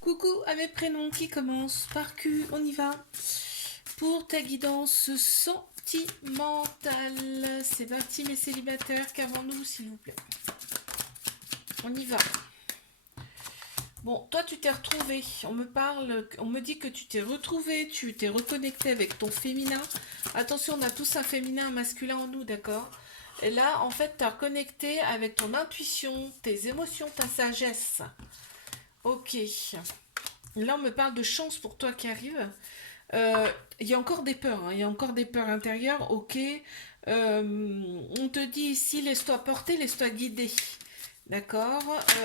Coucou à mes prénoms qui commencent par Q, on y va. Pour ta guidance sentimentale, c'est parti mes célibataires, qu'avons-nous s'il vous plaît. On y va. Bon, toi tu t'es retrouvé, on me dit que tu t'es retrouvé, tu t'es reconnecté avec ton féminin. Attention, on a tous un féminin, un masculin en nous, d'accord? Et là, en fait, tu as reconnecté avec ton intuition, tes émotions, ta sagesse. Ok. Là, on me parle de chance pour toi qui arrive. Il y a encore des peurs, hein, il y a encore des peurs intérieures, ok. On te dit ici, laisse-toi porter, laisse-toi guider. D'accord.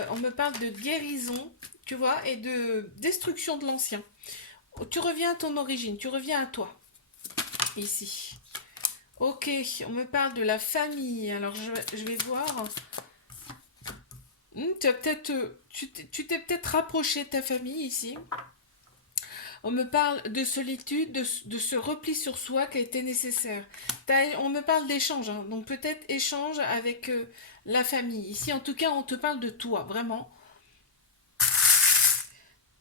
On me parle de guérison, tu vois, et de destruction de l'ancien. Tu reviens à ton origine, tu reviens à toi, ici. Ok, on me parle de la famille. Alors, je vais voir. Tu t'es peut-être rapproché de ta famille ici. On me parle de solitude, de ce repli sur soi qui a été nécessaire. On me parle d'échange, hein, donc peut-être échange avec la famille. Ici, en tout cas, on te parle de toi, vraiment.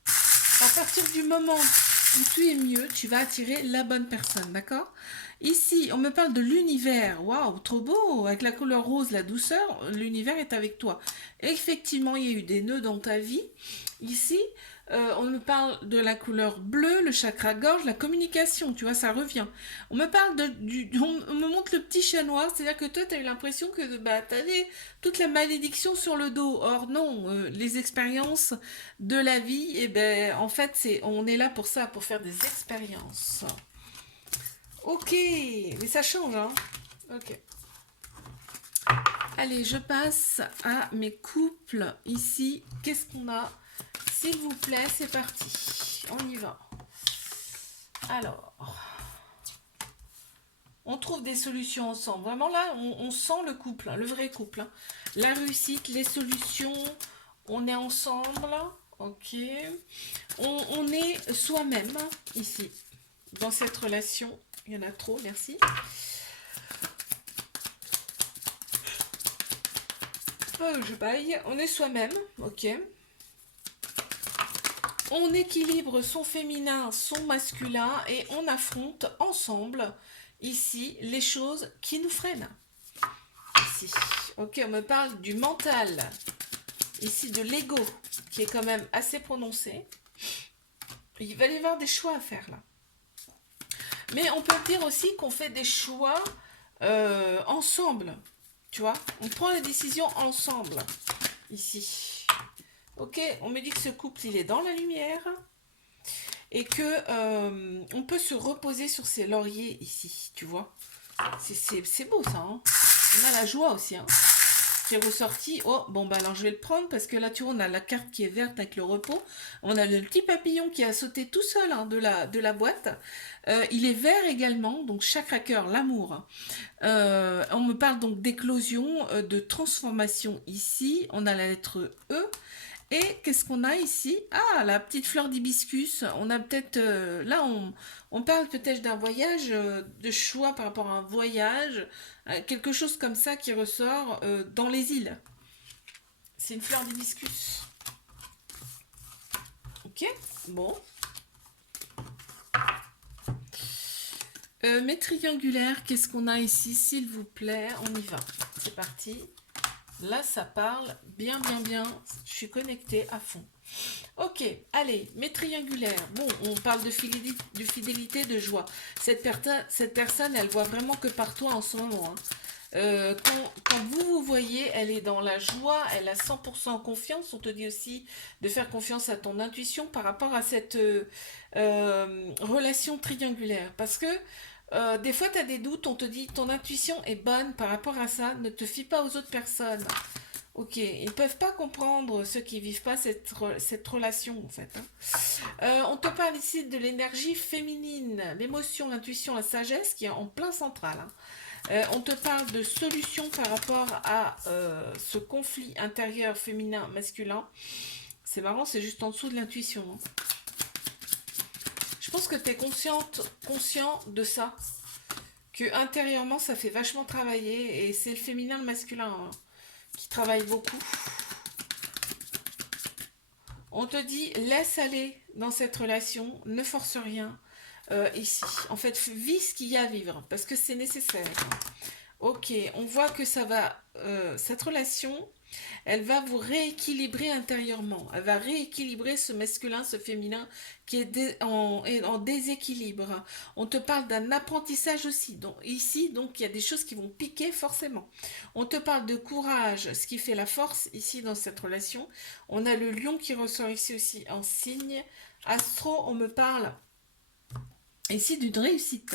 À partir du moment où tu es mieux, tu vas attirer la bonne personne, d'accord? Ici, on me parle de l'univers. Waouh, trop beau! Avec la couleur rose, la douceur, l'univers est avec toi. Effectivement, il y a eu des nœuds dans ta vie. Ici, on me parle de la couleur bleue, le chakra gorge, la communication, tu vois, ça revient. On me parle on me montre le petit chat noir, c'est-à-dire que toi, tu as eu l'impression que bah, tu avais toute la malédiction sur le dos. Or, non, les expériences de la vie, et ben, en fait, on est là pour ça, pour faire des expériences. Ok, mais ça change, hein. Ok. Allez, je passe à mes couples ici. Qu'est-ce qu'on a? S'il vous plaît, c'est parti. On y va. Alors, on trouve des solutions ensemble. Vraiment là, on sent le couple, hein, le vrai couple, hein. La réussite, les solutions, on est ensemble. Ok. On est soi-même ici, dans cette relation. Il y en a trop, merci. Je baille. On est soi-même, ok. On équilibre son féminin, son masculin et on affronte ensemble ici les choses qui nous freinent. Ici. Ok, on me parle du mental. Ici de l'ego qui est quand même assez prononcé. Il va y avoir des choix à faire là. Mais on peut dire aussi qu'on fait des choix ensemble. Tu vois, on prend les décisions ensemble. Ici. Ok, on me dit que ce couple, il est dans la lumière. Et que on peut se reposer sur ses lauriers ici, tu vois. C'est beau ça, hein. On a la joie aussi, hein, qui est ressorti. Oh, bon, bah alors je vais le prendre parce que là, tu vois, on a la carte qui est verte avec le repos. On a le petit papillon qui a sauté tout seul, hein, de la boîte. Il est vert également, donc chakra cœur, l'amour. On me parle donc d'éclosion, de transformation ici. On a la lettre E. Et qu'est-ce qu'on a ici? Ah, la petite fleur d'hibiscus. On a peut-être... là, on parle peut-être d'un voyage, de choix par rapport à un voyage, quelque chose comme ça qui ressort dans les îles. C'est une fleur d'hibiscus. Ok, bon. Mes triangulaires, qu'est-ce qu'on a ici? S'il vous plaît, on y va. C'est parti. Là, ça parle bien, bien, bien. Je suis connectée à fond. Ok, allez, mes triangulaires. Bon, on parle de fidélité, de joie. Cette personne, elle voit vraiment que par toi en ce moment, hein. Quand vous voyez, elle est dans la joie, elle a 100% confiance. On te dit aussi de faire confiance à ton intuition par rapport à cette relation triangulaire. Parce que des fois, tu as des doutes, on te dit ton intuition est bonne par rapport à ça, ne te fie pas aux autres personnes. Ok, ils ne peuvent pas comprendre ceux qui vivent pas cette relation en fait, hein. On te parle ici de l'énergie féminine, l'émotion, l'intuition, la sagesse qui est en plein central, hein. On te parle de solutions par rapport à ce conflit intérieur féminin-masculin. C'est marrant, c'est juste en dessous de l'intuition, hein. Je pense que tu es conscient de ça, que intérieurement ça fait vachement travailler et c'est le féminin, le masculin, hein, qui travaille beaucoup. On te dit, laisse aller dans cette relation, ne force rien ici. En fait, vis ce qu'il y a à vivre, parce que c'est nécessaire. Ok, on voit que ça va, cette relation, elle va vous rééquilibrer intérieurement. Elle va rééquilibrer ce masculin, ce féminin qui est en déséquilibre. On te parle d'un apprentissage aussi. Donc, ici, donc, il y a des choses qui vont piquer forcément. On te parle de courage, ce qui fait la force ici dans cette relation. On a le lion qui ressort ici aussi en signe. Astro, on me parle ici d'une réussite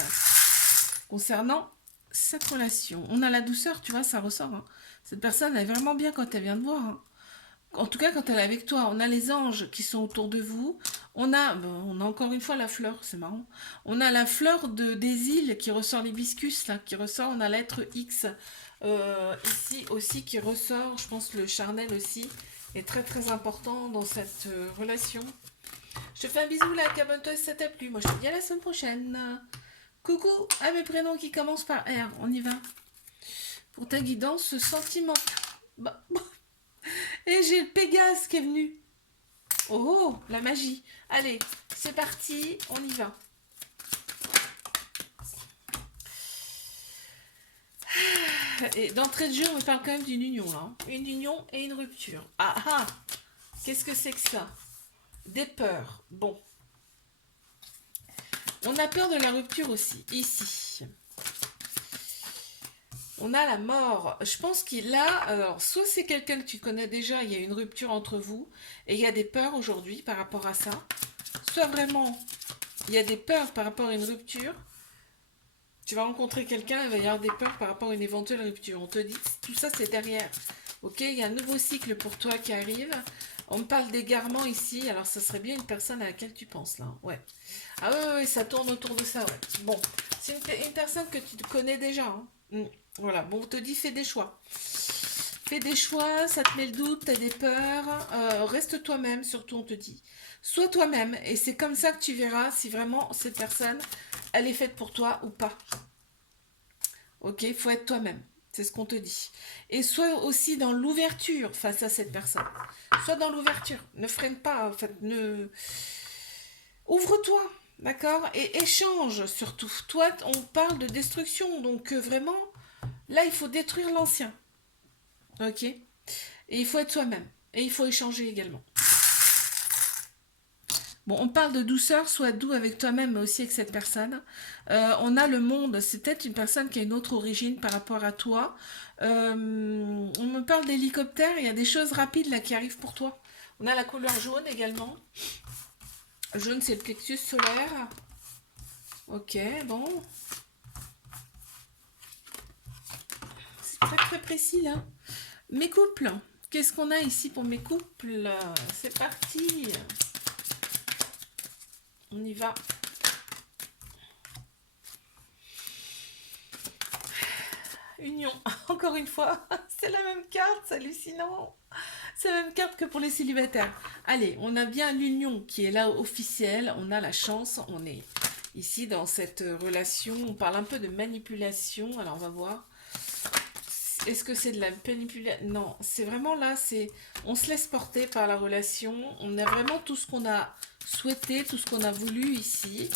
concernant cette relation. On a la douceur, tu vois, ça ressort. Hein. Cette personne elle est vraiment bien quand elle vient te voir. Hein. En tout cas, quand elle est avec toi, on a les anges qui sont autour de vous. On a encore une fois la fleur, c'est marrant. On a la fleur des îles qui ressort, l'hibiscus là, qui ressort. On a la lettre X ici aussi qui ressort. Je pense que le charnel aussi est très très important dans cette relation. Je te fais un bisou là, abonne-toi si ça t'a plu. Moi je te dis à la semaine prochaine. Coucou à mes prénoms qui commencent par R. On y va. Pour ta guidance sentimentale. Bah, bah. Et j'ai le Pégase qui est venu. Oh, la magie. Allez, c'est parti, on y va. Et d'entrée de jeu, on me parle quand même d'une union là. Une union et une rupture. Ah ah. Qu'est-ce que c'est que ça? Des peurs. Bon. On a peur de la rupture aussi, ici. On a la mort. Je pense qu'il a... Alors, soit c'est quelqu'un que tu connais déjà, il y a une rupture entre vous, et il y a des peurs aujourd'hui par rapport à ça. Soit vraiment, il y a des peurs par rapport à une rupture. Tu vas rencontrer quelqu'un, il va y avoir des peurs par rapport à une éventuelle rupture. On te dit, tout ça c'est derrière. Ok, il y a un nouveau cycle pour toi qui arrive. On me parle d'égarement ici, alors ça serait bien une personne à laquelle tu penses là. Ouais. Ah ouais, ça tourne autour de ça, ouais. Bon, c'est une personne que tu connais déjà. Hein. Voilà, bon, on te dit fais des choix. Fais des choix, ça te met le doute, t'as des peurs. Reste toi-même, surtout on te dit. Sois toi-même, et c'est comme ça que tu verras si vraiment cette personne, elle est faite pour toi ou pas. Ok, il faut être toi-même. C'est ce qu'on te dit. Et sois aussi dans l'ouverture face à cette personne. Sois dans l'ouverture. Ne freine pas, en fait, ne... Ouvre-toi, d'accord? Et échange surtout. Toi, on parle de destruction, donc vraiment, là, il faut détruire l'ancien. Ok? Et il faut être soi-même. Et il faut échanger également. Bon, on parle de douceur, sois doux avec toi-même, mais aussi avec cette personne. On a le monde, c'est peut-être une personne qui a une autre origine par rapport à toi. On me parle d'hélicoptère, il y a des choses rapides là qui arrivent pour toi. On a la couleur jaune également. Jaune, c'est le plexus solaire. Ok, bon. C'est très très précis là. Mes couples, qu'est-ce qu'on a ici pour mes couples? C'est parti. On y va. Union, encore une fois, c'est la même carte, c'est hallucinant. C'est la même carte que pour les célibataires. Allez, on a bien l'union qui est là officielle, on a la chance, on est ici dans cette relation, on parle un peu de manipulation, alors on va voir. Est-ce que c'est de la manipulation? Non, c'est vraiment là, on se laisse porter par la relation, on a vraiment tout ce qu'on a souhaité, tout ce qu'on a voulu ici,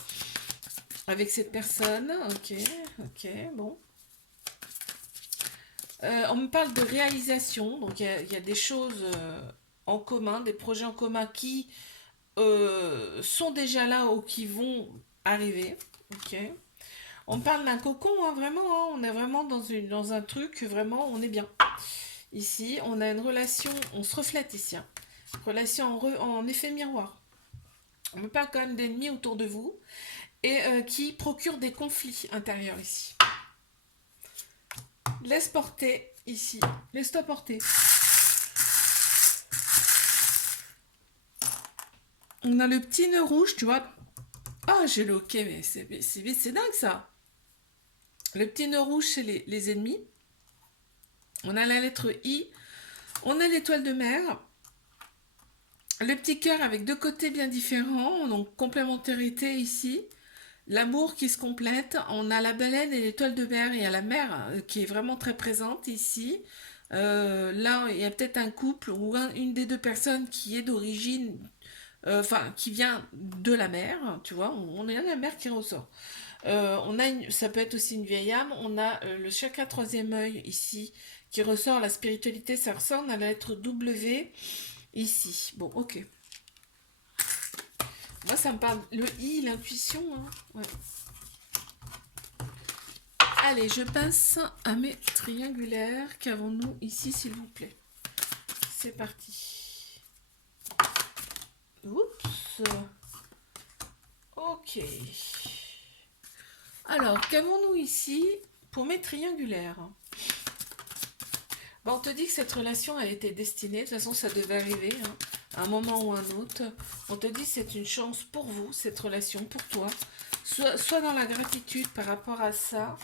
avec cette personne. Ok, ok, bon. On me parle de réalisation, donc il y a des choses en commun, des projets en commun qui sont déjà là ou qui vont arriver. Ok. On me parle d'un cocon, hein, vraiment, hein, on est vraiment dans un truc, vraiment, on est bien. Ici, on a une relation, on se reflète ici, hein, relation en effet miroir. On me parle quand même d'ennemis autour de vous et qui procurent des conflits intérieurs ici. Laisse porter ici. Laisse-toi porter. On a le petit nœud rouge, tu vois. Ah, j'ai le ok, mais c'est dingue ça. Le petit nœud rouge, c'est les ennemis. On a la lettre I. On a l'étoile de mer. Le petit cœur avec deux côtés bien différents. Donc, complémentarité ici. L'amour qui se complète. On a la baleine et l'étoile de mer. Il y a la mer qui est vraiment très présente ici. Là, il y a peut-être un couple ou une des deux personnes qui est d'origine enfin, qui vient de la mer, tu vois, on a la mer qui ressort. Ça peut être aussi une vieille âme, on a le chakra troisième œil ici, qui ressort, la spiritualité, ça ressort, on a la lettre W ici. Bon, ok. Moi, ça me parle, le I, l'intuition, hein. Ouais. Allez, je passe à mes triangulaires. Qu'avons-nous ici, s'il vous plaît? C'est parti. Oups. Ok. Alors, qu'avons-nous ici pour mes triangulaires? Bon, on te dit que cette relation a été destinée. De toute façon, ça devait arriver, hein, à un moment ou à un autre. On te dit que c'est une chance pour vous, cette relation, pour toi. Soit dans la gratitude par rapport à ça.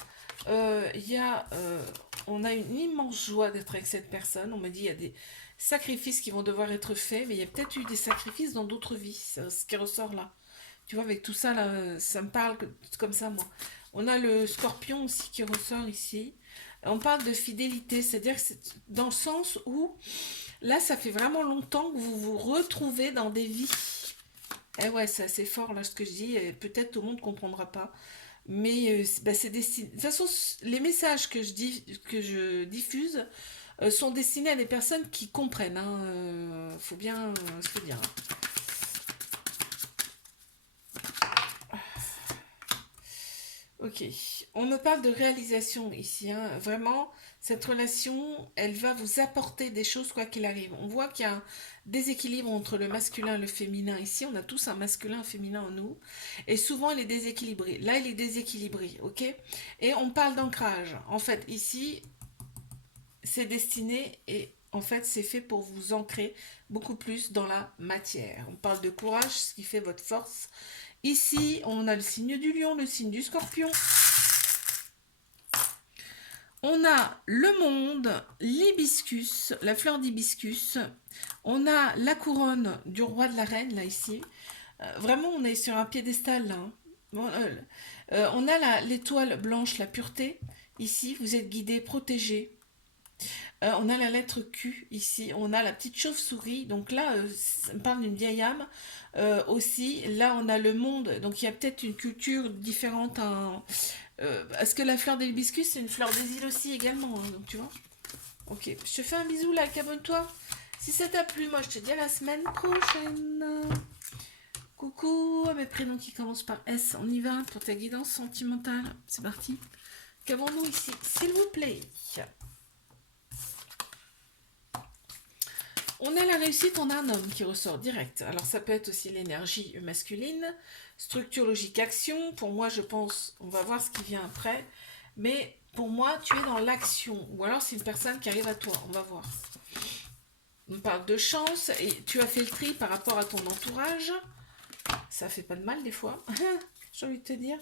On a une immense joie d'être avec cette personne. On me dit qu'il y a des sacrifices qui vont devoir être faits, mais il y a peut-être eu des sacrifices dans d'autres vies, ce qui ressort là. Tu vois, avec tout ça, là, ça me parle comme ça, moi. On a le scorpion aussi qui ressort ici. On parle de fidélité, c'est-à-dire que c'est dans le sens où, là, ça fait vraiment longtemps que vous vous retrouvez dans des vies. Eh ouais, c'est assez fort, là, ce que je dis, et peut-être tout le monde ne comprendra pas. Mais bah, c'est destiné. De toute façon, les messages que je diffuse sont destinés à des personnes qui comprennent. Hein, faut bien se le dire. Ok, on me parle de réalisation ici, hein. Vraiment, cette relation, elle va vous apporter des choses quoi qu'il arrive. On voit qu'il y a un déséquilibre entre le masculin et le féminin. Ici, on a tous un masculin et un féminin en nous. Et souvent, il est déséquilibré. Là, il est déséquilibré, ok? Et on parle d'ancrage. En fait, ici, c'est destiné et en fait, c'est fait pour vous ancrer beaucoup plus dans la matière. On parle de courage, ce qui fait votre force. Ici, on a le signe du lion, le signe du scorpion. On a le monde, l'hibiscus, la fleur d'hibiscus. On a la couronne du roi de la reine, là, ici. Vraiment, on est sur un piédestal, là, hein. Bon, on a l'étoile blanche, la pureté. Ici, vous êtes guidé, protégé. On a la lettre Q ici, on a la petite chauve-souris, donc là, ça me parle d'une vieille âme aussi. Là, on a le monde, donc il y a peut-être une culture différente. Est-ce que la fleur de l'hibiscus, c'est une fleur des îles aussi également, hein, donc tu vois. Ok, je te fais un bisou, like, abonne-toi. Si ça t'a plu, moi je te dis à la semaine prochaine. Coucou à mes prénoms qui commencent par S, on y va pour ta guidance sentimentale. C'est parti. Qu'avons-nous ici, s'il vous plaît? On a la réussite, on a un homme qui ressort direct. Alors ça peut être aussi l'énergie masculine, structure logique action. Pour moi, je pense, on va voir ce qui vient après. Mais pour moi, tu es dans l'action. Ou alors c'est une personne qui arrive à toi, on va voir. On parle de chance et tu as fait le tri par rapport à ton entourage. Ça fait pas de mal des fois, j'ai envie de te dire.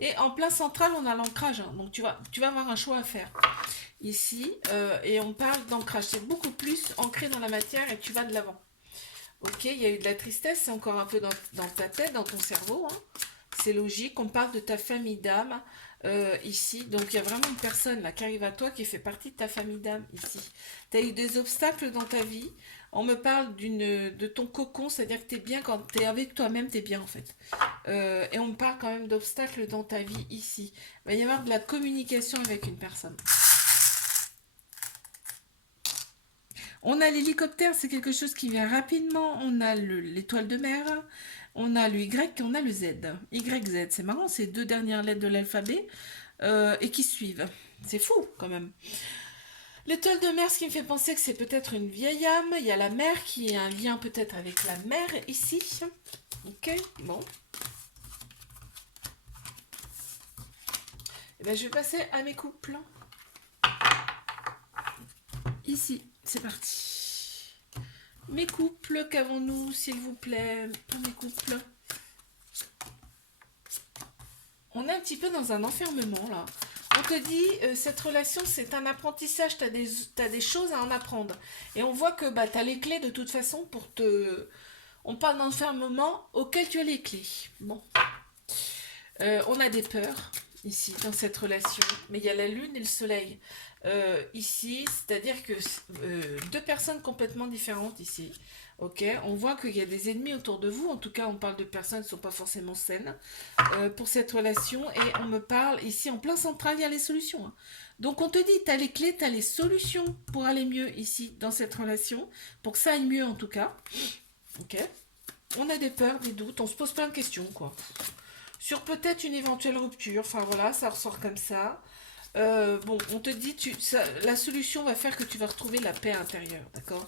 Et en plein central, on a l'ancrage. Hein. Donc tu vas avoir un choix à faire ici. Et on parle d'ancrage. C'est beaucoup plus ancré dans la matière et tu vas de l'avant. Ok, il y a eu de la tristesse, c'est encore un peu dans ta tête, dans ton cerveau. Hein. C'est logique. On parle de ta famille d'âme ici. Donc il y a vraiment une personne là qui arrive à toi qui fait partie de ta famille d'âme ici. Tu as eu des obstacles dans ta vie. On me parle de ton cocon, c'est-à-dire que tu es bien quand tu es avec toi-même, tu es bien en fait. Et on me parle quand même d'obstacles dans ta vie ici. Il va y avoir de la communication avec une personne. On a l'hélicoptère, c'est quelque chose qui vient rapidement. On a l'étoile de mer. On a le Y et on a le Z. YZ, c'est marrant, c'est 2 dernières lettres de l'alphabet et qui suivent. C'est fou quand même. L'étoile de mer, ce qui me fait penser que c'est peut-être une vieille âme. Il y a la mer qui a un lien peut-être avec la mer ici. Ok, bon. Et bien, je vais passer à mes couples. Ici, c'est parti. Mes couples, qu'avons-nous, s'il vous plaît, pour mes couples? On est un petit peu dans un enfermement, là. On te dit, cette relation, c'est un apprentissage, tu as des choses à en apprendre. Et on voit que bah, tu as les clés de toute façon pour te... On parle d'enfermement auquel tu as les clés. Bon. On a des peurs. ici, dans cette relation. Mais il y a la lune et le soleil. Ici, c'est-à-dire que deux personnes complètement différentes ici. Ok, on voit qu'il y a des ennemis autour de vous. En tout cas, on parle de personnes qui ne sont pas forcément saines pour cette relation. Et on me parle ici, en plein central, il y a les solutions. Hein. Donc, on te dit, tu as les clés, tu as les solutions pour aller mieux ici, dans cette relation. Pour que ça aille mieux, en tout cas. Ok. On a des peurs, des doutes, on se pose plein de questions, quoi. Sur peut-être une éventuelle rupture. Enfin, voilà, ça ressort comme ça. Bon, on te dit, la solution va faire que tu vas retrouver la paix intérieure, d'accord.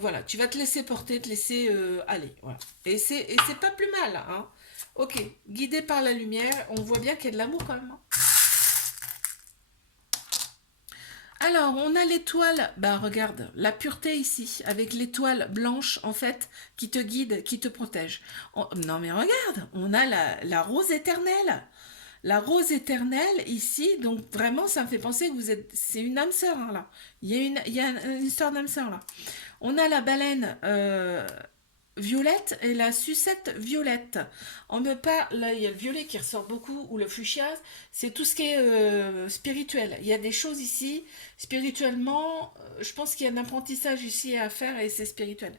Voilà, tu vas te laisser porter, te laisser aller, voilà. Et c'est pas plus mal, hein. Ok, guidé par la lumière, on voit bien qu'il y a de l'amour quand même. Hein. Alors, on a l'étoile, bah regarde, la pureté ici, avec l'étoile blanche, en fait, qui te guide, qui te protège. Non mais regarde, on a la rose éternelle. La rose éternelle ici, donc vraiment ça me fait penser que c'est une âme sœur hein, là. Il y a une histoire d'âme sœur là. On a la baleine violette et la sucette violette. On me parle, là il y a le violet qui ressort beaucoup, ou le fuchsia, c'est tout ce qui est spirituel. Il y a des choses ici, spirituellement, je pense qu'il y a un apprentissage ici à faire et c'est spirituel.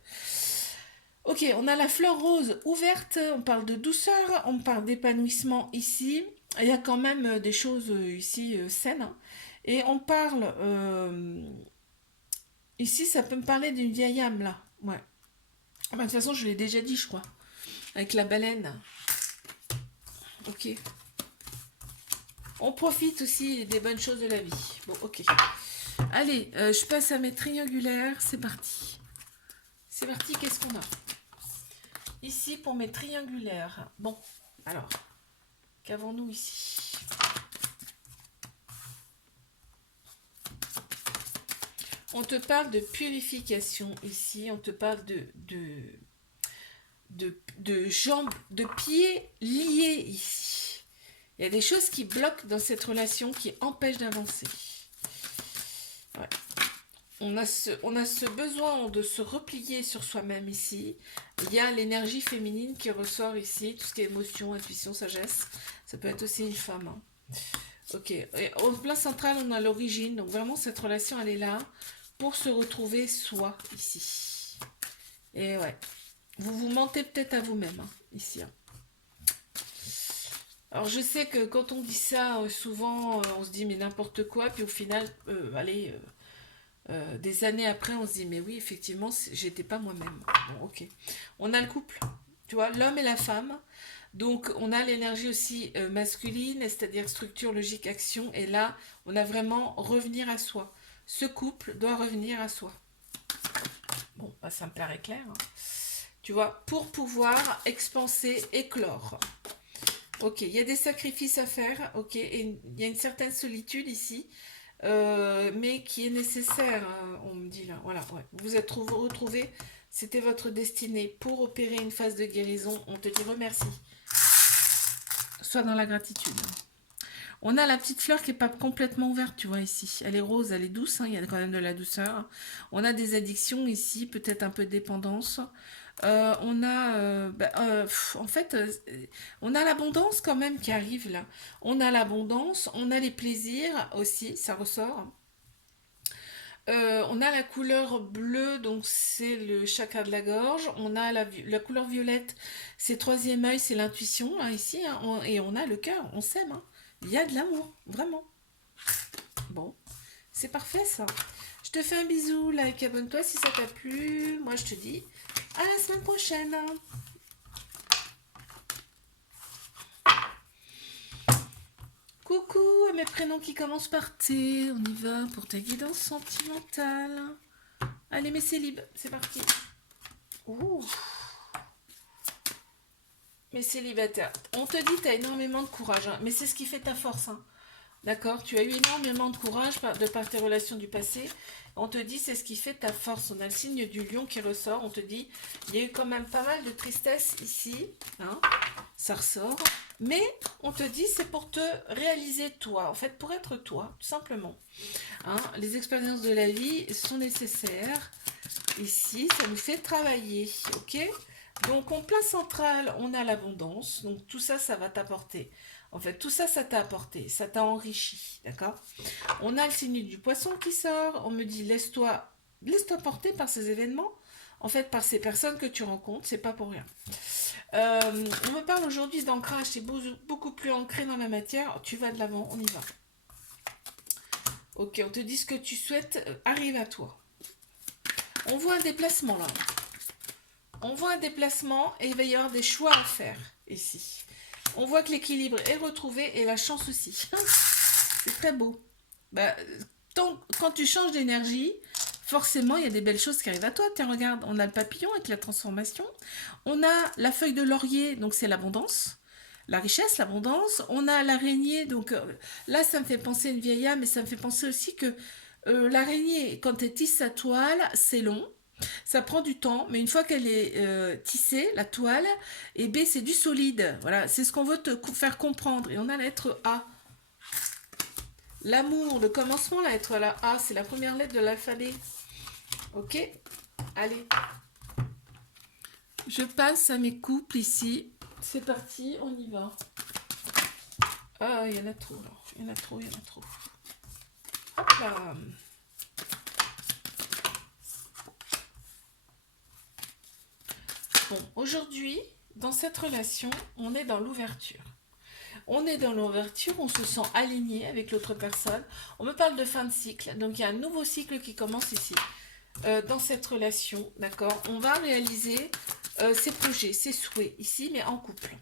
Ok, on a la fleur rose ouverte, on parle de douceur, on parle d'épanouissement ici. Il y a quand même des choses ici saines. Hein. Et on parle... ici, ça peut me parler d'une vieille âme, là. Ouais. Ah bah, de toute façon, je l'ai déjà dit, je crois. Avec la baleine. Ok. On profite aussi des bonnes choses de la vie. Bon, ok. Allez, je passe à mes triangulaires. C'est parti. C'est parti, qu'est-ce qu'on a ici pour mes triangulaires? Bon, alors, qu'avons-nous ici? On te parle de purification ici, on te parle de jambes, de pieds liés ici. Il y a des choses qui bloquent dans cette relation, qui empêchent d'avancer. Ouais. On a ce besoin de se replier sur soi-même ici. Il y a l'énergie féminine qui ressort ici, tout ce qui est émotion, intuition, sagesse. Ça peut être aussi une femme. Hein. Ok. Et au plan central, on a l'origine. Donc vraiment, cette relation, elle est là pour se retrouver soi ici. Et ouais. Vous vous mentez peut-être à vous-même hein, ici. Hein. Alors je sais que quand on dit ça, souvent on se dit mais n'importe quoi, puis au final, allez, des années après, on se dit mais oui, effectivement, j'étais pas moi-même. Bon, ok. On a le couple, tu vois, l'homme et la femme. Donc on a l'énergie aussi masculine, c'est-à-dire structure, logique, action. Et là, on a vraiment revenir à soi. Ce couple doit revenir à soi. Bon, bah, ça me paraît clair. Hein. Tu vois, pour pouvoir expanser, éclore. Ok, il y a des sacrifices à faire, ok, et il y a une certaine solitude ici, mais qui est nécessaire, hein, on me dit là. Voilà, ouais. Vous êtes retrouvés, c'était votre destinée pour opérer une phase de guérison. On te dit remercie. Sois dans la gratitude. On a la petite fleur qui n'est pas complètement ouverte, tu vois, ici. Elle est rose, elle est douce, hein, il y a quand même de la douceur. On a des addictions ici, peut-être un peu de dépendance. On a, en fait, on a l'abondance quand même qui arrive là. On a l'abondance, on a les plaisirs aussi, ça ressort. On a la couleur bleue, donc c'est le chakra de la gorge. On a la couleur violette, c'est troisième œil, c'est l'intuition, hein, ici. Hein. Et on a le cœur, on s'aime. Hein. Il y a de l'amour, vraiment. Bon, c'est parfait ça. Je te fais un bisou, like, abonne-toi si ça t'a plu. Moi, je te dis à la semaine prochaine. Coucou à mes prénoms qui commencent par T. On y va pour ta guidance sentimentale. Allez, mes célibes, c'est parti. Ouh. Mes célibataires. On te dit tu as énormément de courage, hein, mais c'est ce qui fait ta force. Hein. D'accord. Tu as eu énormément de courage de par tes relations du passé. On te dit c'est ce qui fait ta force. On a le signe du lion qui ressort. On te dit il y a eu quand même pas mal de tristesse ici. Hein, ça ressort. Mais on te dit c'est pour te réaliser toi. En fait pour être toi tout simplement. Hein, les expériences de la vie sont nécessaires. Ici ça nous fait travailler. Ok. Donc en plein central on a l'abondance. Donc tout ça ça va t'apporter. En fait, tout ça, ça t'a apporté, ça t'a enrichi, d'accord? On a le signe du poisson qui sort, on me dit laisse-toi porter par ces événements, en fait par ces personnes que tu rencontres, c'est pas pour rien. On me parle aujourd'hui d'ancrage, c'est beaucoup plus ancré dans la matière, tu vas de l'avant, on y va. Ok, on te dit ce que tu souhaites, arrive à toi. On voit un déplacement là. On voit un déplacement et il va y avoir des choix à faire ici. On voit que l'équilibre est retrouvé et la chance aussi. C'est très beau. Bah, quand tu changes d'énergie, forcément, il y a des belles choses qui arrivent à toi. Tiens, regarde, on a le papillon avec la transformation. On a la feuille de laurier, donc c'est l'abondance. La richesse, l'abondance. On a l'araignée, donc là, ça me fait penser à une vieille âme, mais ça me fait penser aussi que l'araignée, quand elle tisse sa toile, c'est long. Ça prend du temps, mais une fois qu'elle est tissée, la toile, et B, c'est du solide. Voilà, c'est ce qu'on veut te faire comprendre. Et on a la lettre A. L'amour, le commencement, la lettre la A, c'est la première lettre de l'alphabet. Ok? Allez. Je passe à mes couples ici. C'est parti, on y va. Ah, il y en a trop, là. Il y en a trop, il y en a trop. Hop là. Bon, aujourd'hui, dans cette relation, on est dans l'ouverture. On est dans l'ouverture, on se sent aligné avec l'autre personne. On me parle de fin de cycle, donc il y a un nouveau cycle qui commence ici, dans cette relation, d'accord? On va réaliser ses projets, ses souhaits, ici, mais en couple.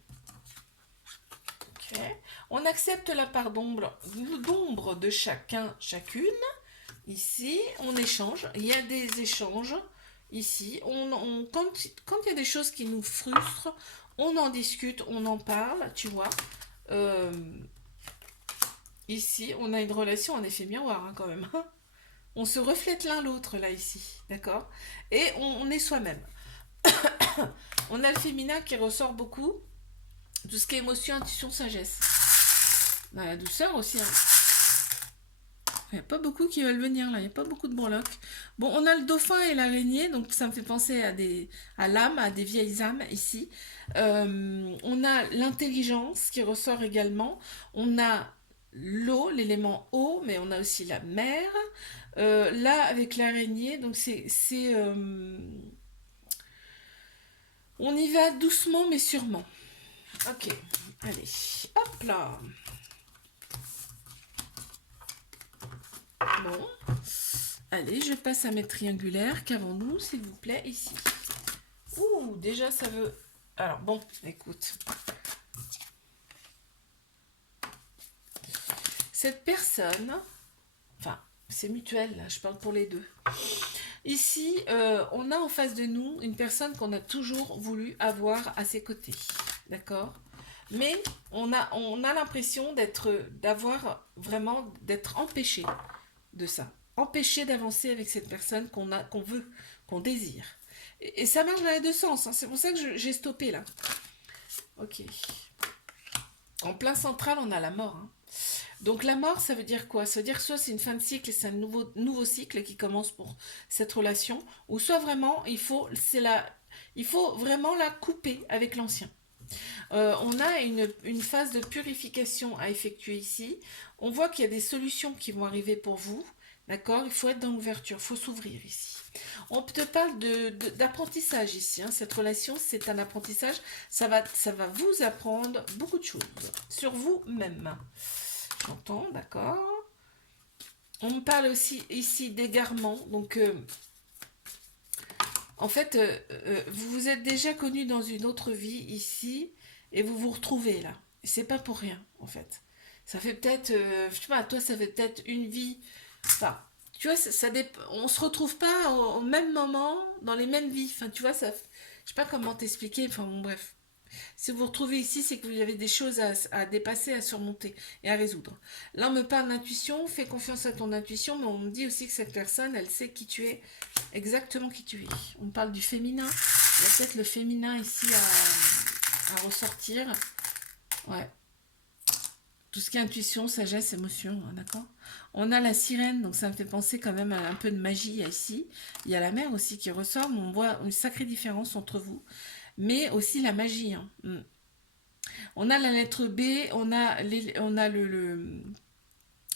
Ok. On accepte la part d'ombre de chacun, chacune. Ici, on échange, il y a des échanges. Ici, quand il y a des choses qui nous frustrent, on en discute, on en parle, tu vois. Ici, on a une relation en effet miroir, hein, quand même. On se reflète l'un l'autre, là, ici, d'accord? Et on est soi-même. On a le féminin qui ressort beaucoup. Tout ce qui est émotion, intuition, sagesse. La douceur aussi, hein. Il n'y a pas beaucoup qui veulent venir là, il n'y a pas beaucoup de breloques. Bon, on a le dauphin et l'araignée, donc ça me fait penser à l'âme, à des vieilles âmes ici. On a l'intelligence qui ressort également. On a l'eau, l'élément eau, mais on a aussi la mer. Là, avec l'araignée, donc on y va doucement mais sûrement. Ok, allez, hop là. Bon, allez, je passe à mes triangulaires. Qu'avons-nous, s'il vous plaît, ici? Ouh, déjà, ça veut... Alors, bon, écoute. Cette personne... Enfin, c'est mutuel, là, je parle pour les deux. Ici, on a en face de nous une personne qu'on a toujours voulu avoir à ses côtés. D'accord? Mais on a l'impression d'être empêché de ça. Empêché d'avancer avec cette personne qu'on veut, qu'on désire. Et ça marche dans les deux sens. Hein. C'est pour ça que j'ai stoppé là. Ok. En plein central, on a la mort. Hein. Donc la mort, ça veut dire quoi? Ça veut dire soit c'est une fin de cycle et c'est un nouveau cycle qui commence pour cette relation, ou soit vraiment, il faut vraiment la couper avec l'ancien. On a une phase de purification à effectuer ici. On voit qu'il y a des solutions qui vont arriver pour vous. D'accord? Il faut être dans l'ouverture, il faut s'ouvrir ici. On te parle d'apprentissage ici. Hein. Cette relation, c'est un apprentissage. Ça va vous apprendre beaucoup de choses sur vous-même. J'entends, d'accord? On me parle aussi ici d'égarement. Donc, en fait, vous vous êtes déjà connu dans une autre vie ici et vous vous retrouvez là. Et c'est pas pour rien, en fait. Ça fait peut-être, je sais pas, toi, ça fait peut-être une vie. Enfin, tu vois, on se retrouve pas au même moment, dans les mêmes vies. Enfin, tu vois, je sais pas comment t'expliquer. Enfin, bon, bref. Si vous vous retrouvez ici, c'est que vous avez des choses à dépasser, à surmonter et à résoudre. Là, on me parle d'intuition, fais confiance à ton intuition, mais on me dit aussi que cette personne, elle sait qui tu es, exactement qui tu es. On me parle du féminin. Il y a peut-être le féminin ici à ressortir. Ouais. Tout ce qui est intuition, sagesse, émotion, hein, d'accord? On a la sirène, donc ça me fait penser quand même à un peu de magie ici. Il y a la mer aussi qui ressort, mais on voit une sacrée différence entre vous. Mais aussi la magie. Hein. On a la lettre B, on a,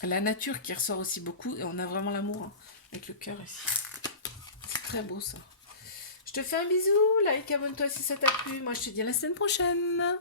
la nature qui ressort aussi beaucoup. Et on a vraiment l'amour hein, avec le cœur ici. C'est très beau ça. Je te fais un bisou, like, abonne-toi si ça t'a plu. Moi, je te dis à la semaine prochaine.